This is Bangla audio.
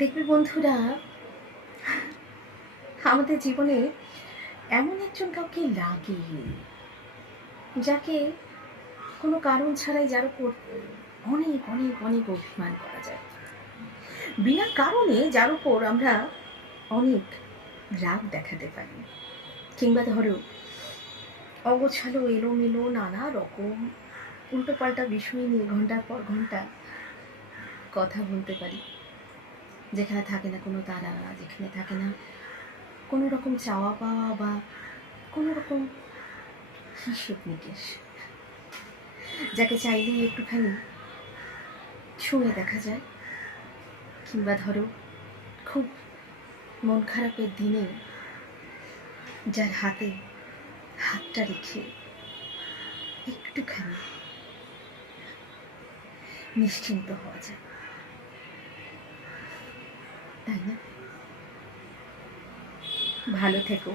দেখবে বন্ধুরা, আমাদের জীবনে এমন একজন কাউকে লাগে, যাকে কোনো কারণ ছাড়াই যার উপর অনেক অনেক অনেক অভিমান করা যায়, বিনা কারণে যার উপর আমরা অনেক রাগ দেখাতে পারি, কিংবা ধরো অগোছালো এলোমেলো নানা রকম উল্টোপাল্টা বিষয় নিয়ে ঘন্টার পর ঘন্টা কথা বলতে পারি, যেখানে থাকে না কোনো তারা, যেখানে থাকে না কোনো রকম চাওয়া পাওয়া বা কোনো রকম হিসেব নিকেশ, যাকে চাইলেই একটুখানি ছুঁয়ে দেখা যায়, কিংবা ধরো খুব মন খারাপের দিনে যার হাতে হাতটা রেখে একটুখানি নিশ্চিন্ত হওয়া যায়, তাই না? ভালো থেকো।